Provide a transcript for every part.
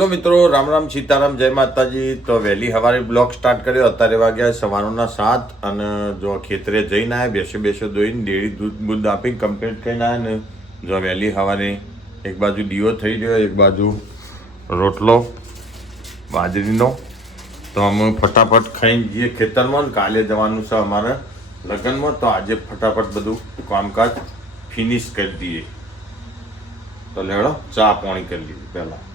તો મિત્રો રામ રામ સીતારામ જય માતાજી. તો વહેલી સવારે બ્લોગ સ્ટાર્ટ કર્યો. અત્યારે વાગ્યા સવારના 7 અને જો ખેતરે જઈને આવ્યા બેસો દોઈને ડેરી દૂધ આપી કમ્પ્લીટ કરીને આવ્યા ને જો વહેલી સવારે એક બાજુ દીવો થઈ ગયો, એક બાજુ રોટલો બાજરીનો. તો અમે ફટાફટ ખાઈને જઈએ ખેતરમાં. કાલે જવાનું છે અમારે લગ્નમાં, તો આજે ફટાફટ બધું કામકાજ ફિનિશ કરી દઈએ. તો લેવડો ચા પાણી કરી લઈએ પહેલાં.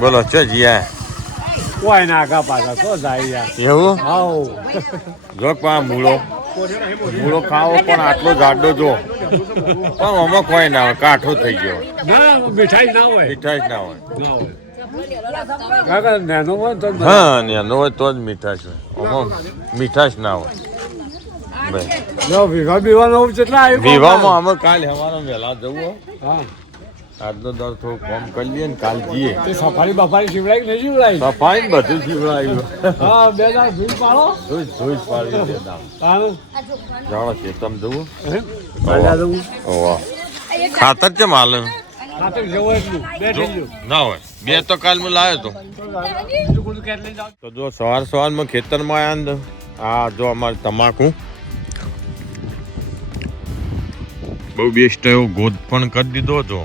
બોલો ચો જીયા કોઈ ના આગા પાછા તો જાય યાર એવું આવો જો પા મૂળો ખાવો પણ આટલો જાડો જો પણ આમાં કોઈ ના હોય, કાઠો થઈ ગયો ના મીઠાઈ ના હોય મીઠાશ ના હોય. ના હોય કાકા નાનો હોય તો હા નાનો હોય તો જ મીઠાશ હોય, આમાં મીઠાશ ના હોય. ભાઈ જો વિવાહ બીવાનો કેટલા આવ્યું વિવાહમાં અમે કાલે અમારે વહેલા જવું હોય. હા આજનો દર થોડું કામ કરી લઈએ ને કાલ જઈએ. તે સફારી બફારી શિવડાઈ કે નહીં શિવડાઈ સફાઈ ને બધું શીવડાવ્યું. હા બે દાળ ધૂળ પાડો ધોઈ પાડી દે દામ. તાનું જાણો છે તમે જવું પાડ્યા દઉં ઓવા ખાતર કેમ હાલે ખાતર જવો એટલું બે થઈ ગયું ના હોય બે તો કાલ મેં લાવ્યો તો. બીજું બધું કેટલી લઈ જાવ તો જો સવારમાં ખેતરમાં આવ્યા ને આ જો અમારે તમાકુ બહુ બેસ્ટ એવો ગોદ પણ કરી દીધો જો,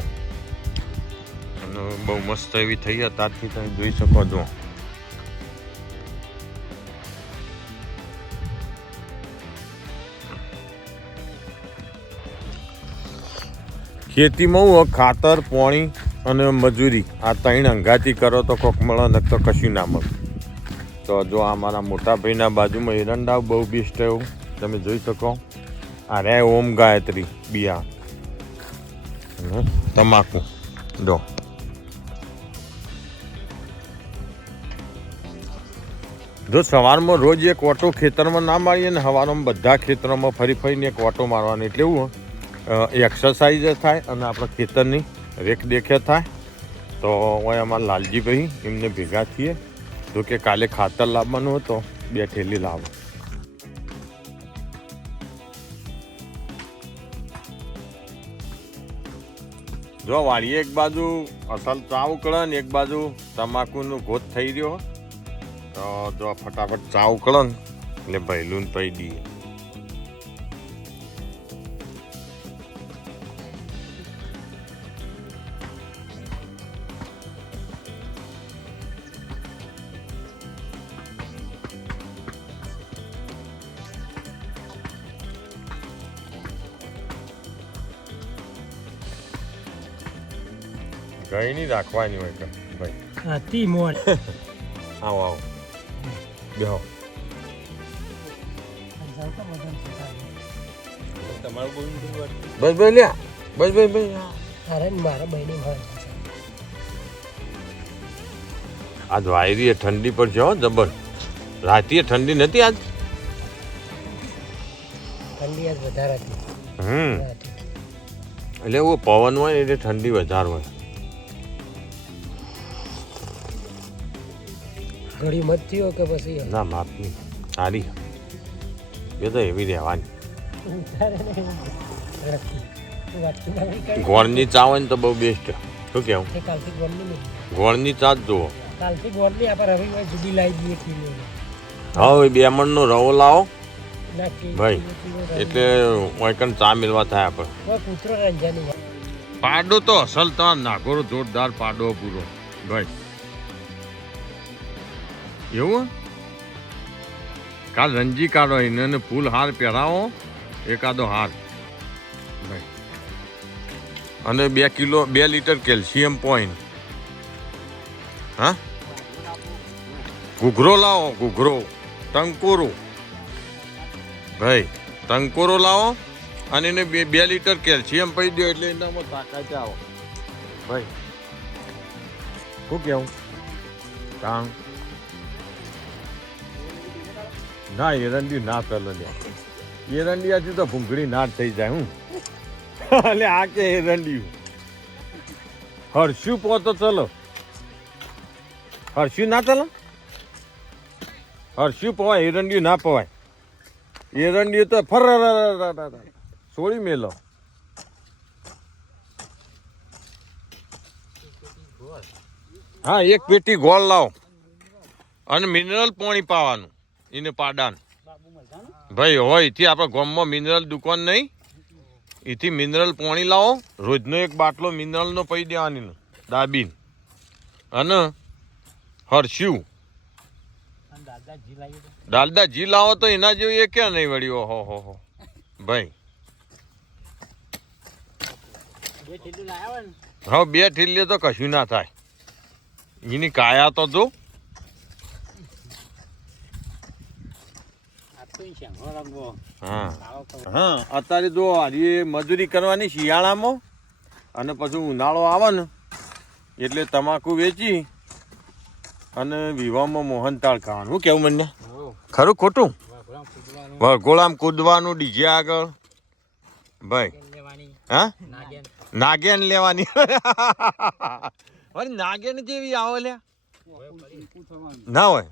અને બહુ મસ્ત એવી થઈ ત્યારથી તમે જોઈ શકો છો. ખેતીમાં હું ખાતર પાણી અને મજૂરી આ ત્રણ અંગાથી કરો તો કોક મળે ન તો કશું ના મળે. તો જો આ મારા મોટા ભાઈના બાજુમાં એરંડા બહુ બેસ્ટ એવું તમે જોઈ શકો. આ રે ઓમ ગાયત્રી બિયા તમાકુ જો જો સવારમાં રોજ એક ઓટો ખેતરમાં ના મારીએ ને સવારમાં બધા ખેતરોમાં ફરી ફરીને એક ઓટો મારવાનો, એટલે એવું એક્સરસાઇઝ થાય અને આપણા ખેતરની રેખદેખે થાય. તો હોય અમારા લાલજીભાઈ એમને ભેગા થઈએ. જો કે કાલે ખાતર લાવવાનું હતો, 2 થેલી લાવો. જો વાળીએ એક બાજુ અસલ ચા ઉકળે ને એક બાજુ તમાકુનું ગોત થઈ રહ્યો. તો જો ફટાફટ ચા ઉકળે ને એટલે ભૈલું પી દઈએ. કઈ નહીં રાખવાની હોય કે ભાઈ હાથી મોર આવો આવો બેહો. બસ ભાઈ લ્યા બસ ભાઈ અરે મારા બહેની હોય આજ વાયરી ઠંડી પર છે જબર. રાતે ઠંડી નથી આજ. ઠંડી આજ વધારે હતી એટલે એવું પવન હોય ને એટલે ઠંડી વધારે હોય. ઘડી મત થયો કે પછી ના માપની સારી એ તો એવી રહેવાની. ગોળની ચા હોય ને તો બહુ બેસ્ટ. શું કેવું કાલથી ગોળની ગોળની ચા જ જુઓ. કાલથી ગોળની આપણે રવિવાર જુદી લાવી દઈએ કિલો. હવે 2 મણનો રવો લાવો નાખી ભાઈ એટલે વાયકન ચા મેળવા થાય આપણે. કૂતરો રંજાની પાડો તો અસલ તો નાગોરો જોરદાર પાડો પૂરો ભાઈ. એવું કાલ રંજી કાઢો એને ફૂલ હાર પહેરાવો, એકાદો હાર ભાઈ. અને 2 લીટર કેલ્શિયમ પોઈન્ટ. હા ઘૂઘરો લાવો, ઘૂઘરો ટંકોરો ભાઈ ટંકોરો લાવો અને એને 2 લીટર કેલ્શિયમ પી દો એટલે એનામાં તાકાત આવો ભાઈ. શું કેવું કામ ના એરંડી ના પેલો લે એરંડિયાથી તો ભૂંગળી ના થઈ જાય. હું એટલે આ કે એરંડિયું હરશું પોતો ચલો હરશું ના ચલો હરશું પવાય એરંડિયું ના પવાય. એરંડિયું તો ફર છોડી મેલો. હા એક પેટી ગોળ લાવો અને મિનરલ પાણી પાવાનું એને પાડાન ભાઈ હોય એથી આપણે ગામમાં મિનરલ દુકાન નહીં એથી મિનરલ પાણી લાવો રોજનો એક બાટલો મિનરલનો પી દેવાની દાબીન અને હરસ્યું દાલદા જી લાવો તો એના જેવું એ ક્યાં નહીં વળી ઓહો ભાઈ હા 2 ઠીલીએ તો કશું ના થાય એની કાયા તો જો હા અત્યારે જો હજી મજૂરી કરવાની શિયાળામાં અને પછી ઉનાળો આવે ને એટલે તમાકુ વેચી અને વિવાહમાં મોહનતાળ ખાવાનું શું કેવું મને ખરું ખોટું વરઘોડામાં કૂદવાનું ડીજે આગળ ભાઈ હા નાગેન લેવાની નાગેન જેવી આવો લ્યા ના હોય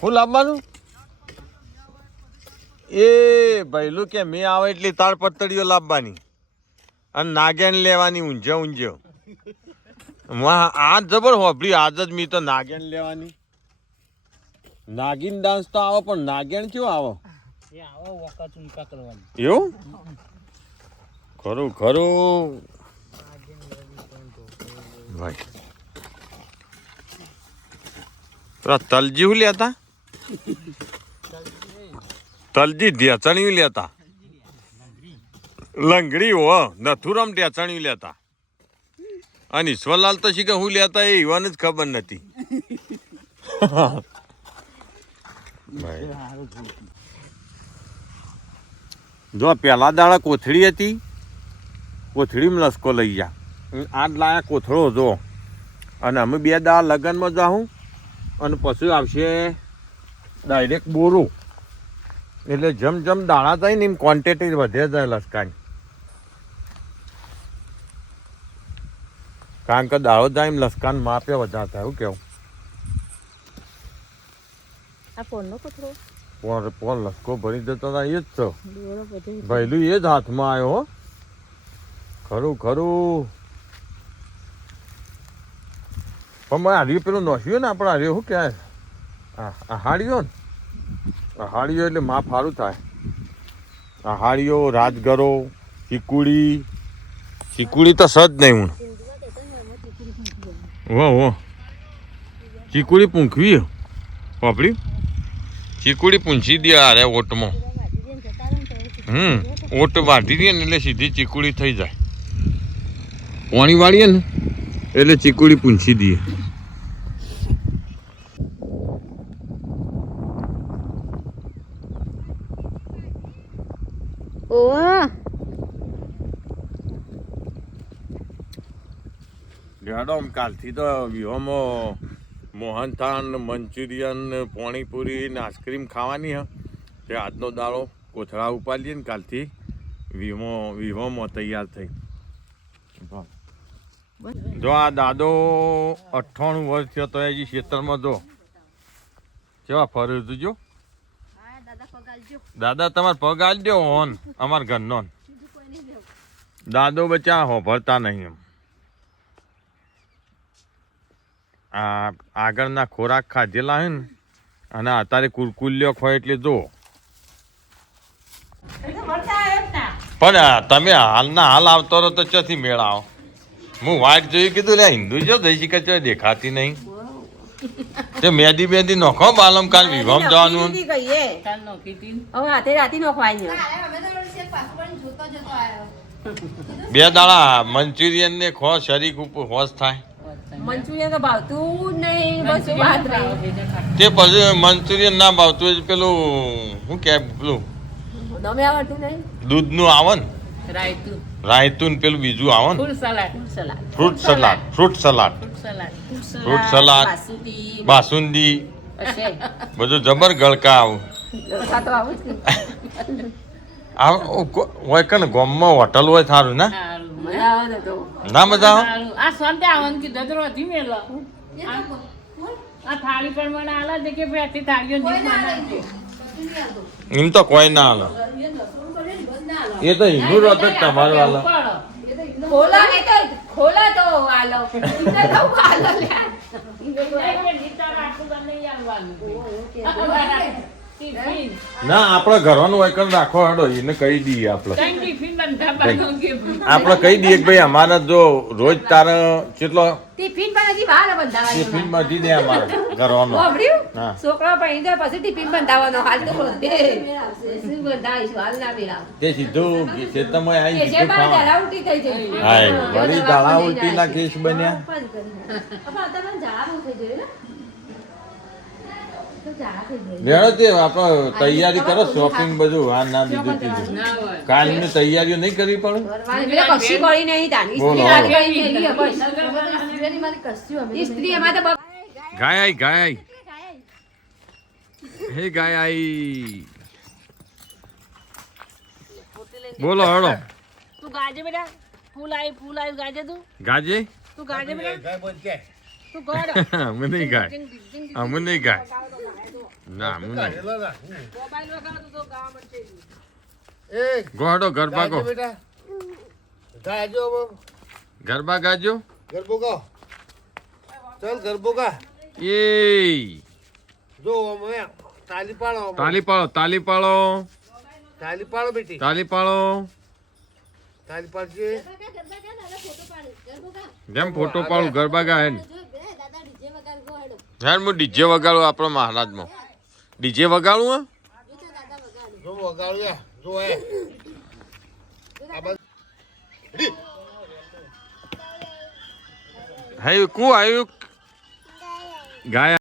શું લાવવાનું એ ભાઈલું કે મેં આવે એટલી તાળ પતળીઓ લાવવાની અને નાગેન લેવાની ઊંઝે આ જબર હોભળી આજ જ મી તો નાગેન લેવાની નાગીન ડાન્સ તો આવે પણ નાગેન કેવો આવે એવું ખરું ભાઈ પેલા તલજી શું લેતા તલજી ઢેચણિયું લેતા લંગડી હો નથુરામ ઢેચણિયું લેતા અને ઈશ્વરલાલ તો શીખે હું લેતા એ ઈવાને જ ખબર નથી જો પેલા દાડા કોથળી હતી કોથળીમાં લસકો લઈ જા આજ લાયા કોથળો જો અને અમે 2 દાડા લગ્નમાં જાઉં અને પછી આવશે ડાયરેક્ટ બોરું એટલે જેમ દાડા થાય ને એમ ક્વોન્ટિટી વધે જાય લસકાની કારણ કે દાળો જાય એમ લસકાન માપે વધારે થાય એવું કેવું પોન લસકો ભરી દેતા હતા એ જ છો ભૈલું એ જ હાથમાં આવ્યો ખરું પણ મારે હારી પેલું નોસ્યું ને આપણે હારી શું કહેવાય હાડીઓ ને હાડીઓ એટલે માપ સારું થાય હાડીઓ રાજગરો ચીકુડી તો સજ નહીં હું હો ચીકુડી પૂંખવી પાપડી ચીકુડી પૂંછી દે અરે ઓટમાં ઓટ વાઢી દે ને એટલે સીધી ચીકુડી થઈ જાય પાણી વાળીએ ને એટલે ચીકુડી પૂંછી દઈએ કાલથી તો વિહોમાં મોહનથાળ મંચુરિયન પાણીપુરી ને આઈસ્ક્રીમ ખાવાની હ તે આજનો દાડો કોથળા ઉપાડીએ ને કાલથી વિહોમાં તૈયાર થઈ જો આ દાદો 98 વર્ષ થયો તો હજી ખેતરમાં જો કેવા ફર્યું તું જો દાદા તમારે પગ આલજો હોન અમાર ઘરનો દાદો બચ્ચા હોભરતા નહીં એમ આ આગળના ખોરાક ખાધેલા હે ને અને અત્યારે કુરકુલ્યો ખોય એટલે જો પણ તમે હાલના હાલ આવતો રહો તો ચોથી મેળ આવો હું વાટ જોઈ કીધું લે હિન્દુ જો જઈ શીખે ચો દેખાતી નહીં તે મેદી નોખો બાલમ કાલ વિવાહ જવાનું બે દાડા મંચુરિયન ને ખો શરીક ઉપર હોશ થાય મંચુરિયન તો ભાવતું નહીં બસ વાત રહી તે પછી મંચુરિયન ના ભાવતું પેલું શું કે પેલું નમે આવડતું નહીં દૂધનું આવે ને રાયતું ને પેલું બીજું આવે ને ફ્રૂટ સલાડ બાસુંદી બધું જબર ગળકા હોય કે ને ગામમાં હોટલ હોય સારું ને ના મજા એમ તો કોઈ ના હાલે એ તો હિન્દુ રથ જ તમારું હાલે ખોલો નહીં તો ખોલો તો હાલો ઇને તો હાલો લે ના આપણે ઘરવાનું વૈકલ રાખો હેડો એને કહી દઈએ આપણે આપણે કહી દઈએ કે ભાઈ અમારે જો રોજ તારે કેટલો ટિફિન પણ હજી વાર બંધાવાની ટિફિન બધી દે અમારે ઘરવાનો વાપર્યું હા. છોકરા પણ જાય પછી ટિફિન બંધાવવાનો હાલ તો દે શું બંધાવીશું હાલ ના મેળાવ તે સીધું ખેતરમાં આવી કે છે સીધું બાર ખાવાનું. ઝાડા ઉલટી થઈ જાય હાય વળી દાણા ઉલટીના કેસ બન્યા પપ્પા તમે ઝાડા બહુ થઈ જાય ને તો ઝાડા થઈ જાય લેણો તે આપણે તૈયારી કરો શોપિંગ બધું હા ના બીજું ત્રીજું કાલની તૈયારીઓ નહીં કરવી પડે એટલે કશી કરી નહીં તાની બોલો, ઇસ્ત્રી હાલો. હાથ કરી મેલી બસ ઇસ્ત્રી એમાં તો ગાય આઈ ગાય આઈ હે ગાય આઈ બોલો હળો તું ગાજે બેટા ફૂલ આવી ગાજે તું ગાજે તું ગાજે બેટા તું ગોડ અમે નહીં ગાય અમે નહીં ગાય ના હું નહીં મોબાઈલ વગર તો ગાવા મળશે ગોહડો ગરબા ગો બેટા ગાજો ગરબા ગાજો ગરબો ગા ચાલ ગરબો ગા એ જો અમે તાલી પાડો તાલી પાડો તાલી પાડો તાલી પાડો બેટી તાલી પાડો તાલી પાડજે જેમ ફોટો પાડું ગરબા ગા હે યાર હું ડીજે વગાડું આપણો મહારાજમાં ડીજે વગાડું હા જો વગાડ્યા જો હે હે કુ આવ્યું ગાય